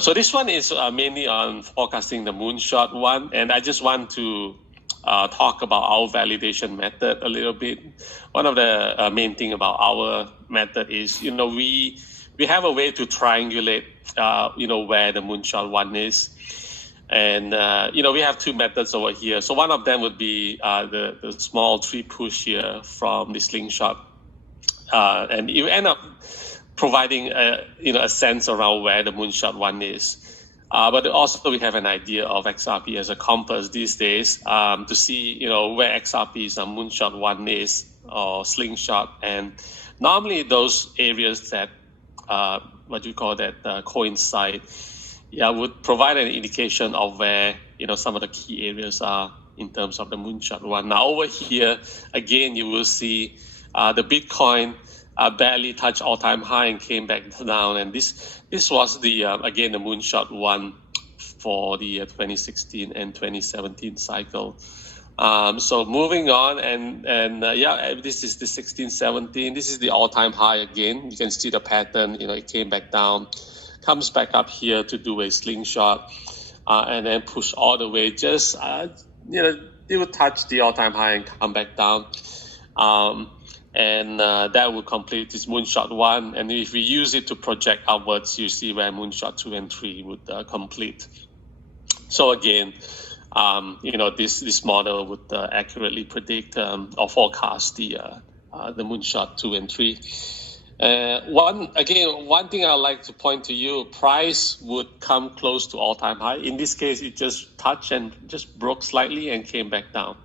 So this one is mainly on forecasting the Moonshot one, and I just want to talk about our validation method a little bit. One of the main thing about our method is, we have a way to triangulate, where the Moonshot one is. And, we have two methods over here. So one of them would be the small tree push here from the slingshot. And you end up providing a sense around where the Moonshot one is. But also we have an idea of XRP as a compass these days to see, where XRP's Moonshot one is or slingshot. And normally those areas that, coincide, would provide an indication of where, some of the key areas are in terms of the Moonshot one. Now over here, again, you will see the Bitcoin barely touched all-time high and came back down. And this was the Moonshot one for the 2016 and 2017 cycle. So moving on, this is the 16, 17. This is the all-time high again. You can see the pattern. It came back down, comes back up here to do a slingshot, and then push all the way. Just it would touch the all-time high and come back down. And that will complete this Moonshot 1. And if we use it to project upwards, you see where Moonshot 2 and 3 would complete. So again, this model would accurately predict or forecast the Moonshot 2 and 3. One thing I'd like to point to you, price would come close to all-time high. In this case, it just touched and just broke slightly and came back down.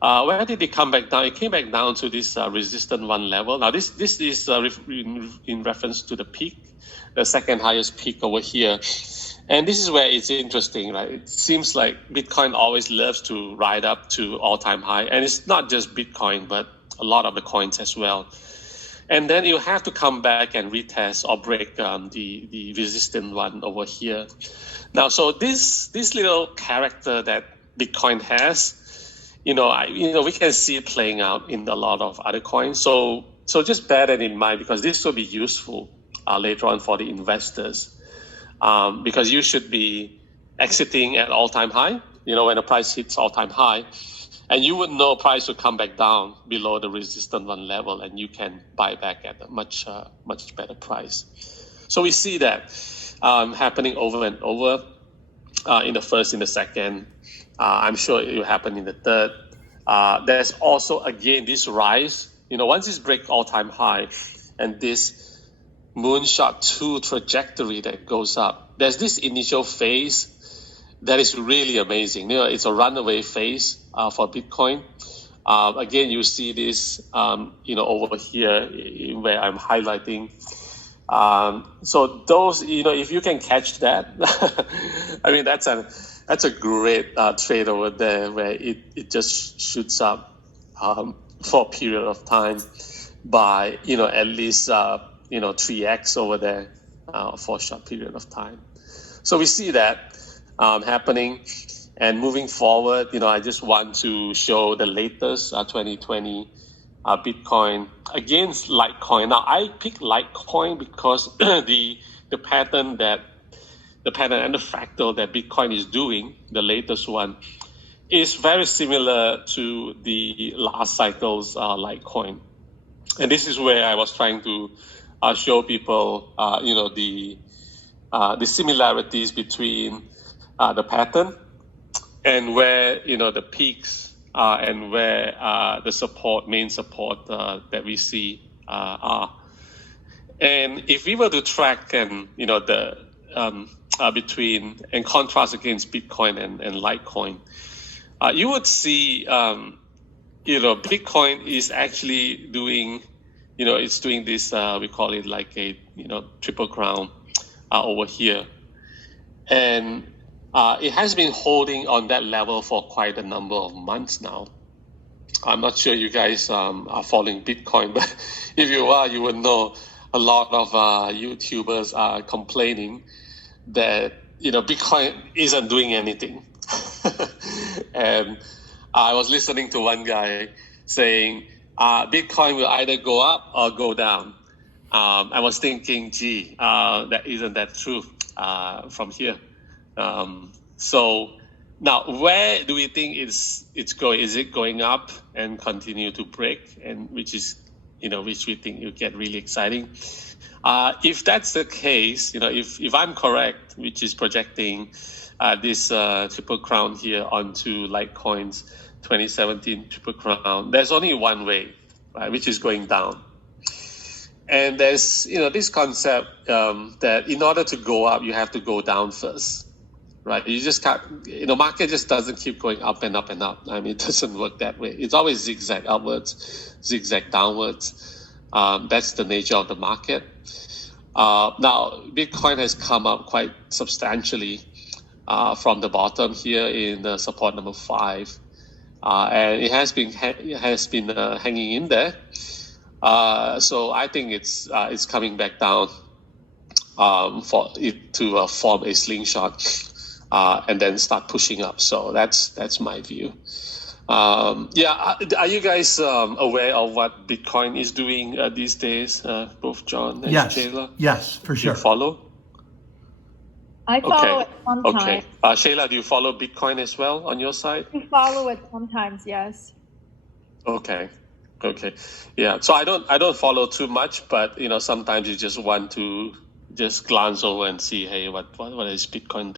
Where did it come back down? It came back down to this resistant one level. Now, this is in reference to the peak, the second highest peak over here. And this is where it's interesting, right? It seems like Bitcoin always loves to ride up to all-time high. And it's not just Bitcoin, but a lot of the coins as well. And then you have to come back and retest or break the resistant one over here. Now, so this little character that Bitcoin has, we can see it playing out in a lot of other coins. So just bear that in mind, because this will be useful later on for the investors. Because you should be exiting at all-time high, when the price hits all-time high, and you would know price will come back down below the resistant one level, and you can buy back at a much better price. So we see that happening over and over in the first, in the second. I'm sure it will happen in the third. There's also, again, this rise. Once it's break all-time high and this Moonshot 2 trajectory that goes up, there's this initial phase that is really amazing. It's a runaway phase for Bitcoin. Again, you see this, over here where I'm highlighting. So those, if you can catch that, I mean, that's a great trade over there where it just shoots up for a period of time by, at least, 3x over there for a short period of time. So we see that happening. And moving forward, I just want to show the latest 2020 Bitcoin against Litecoin. Now, I picked Litecoin because the pattern and the fractal that Bitcoin is doing, the latest one, is very similar to the last cycle's Litecoin. And this is where I was trying to show people, the similarities between the pattern and where, the peaks and where the main support that we see are. And if we were to track and, the between and contrast against Bitcoin and Litecoin, you would see, Bitcoin is actually doing, it's doing this, we call it like a, triple crown over here. And it has been holding on that level for quite a number of months now. I'm not sure you guys are following Bitcoin, but if you are, you would know a lot of YouTubers are complaining that, Bitcoin isn't doing anything. And I was listening to one guy saying, Bitcoin will either go up or go down. I was thinking, that isn't that true? from here. So now, where do we think it's going? Is it going up and continue to break, and which we think will get really exciting? If that's the case, if I'm correct, which is projecting this triple crown here onto Litecoin's 2017 triple crown, there's only one way, right, which is going down. And there's this concept that in order to go up, you have to go down first, right? You just can't. Market just doesn't keep going up and up and up. I mean, it doesn't work that way. It's always zigzag upwards, zigzag downwards. That's the nature of the market. Now, Bitcoin has come up quite substantially from the bottom here in support number 5, and it has been hanging in there. So I think it's coming back down for it to form a slingshot and then start pushing up. So that's my view. Are you guys aware of what Bitcoin is doing these days, both John and Shayla? Yes, for sure. Do you follow? I follow it sometimes. Okay. Shayla, do you follow Bitcoin as well on your side? I follow it sometimes, yes. Okay. Yeah. So I don't follow too much, but sometimes you just want to just glance over and see, hey, what is Bitcoin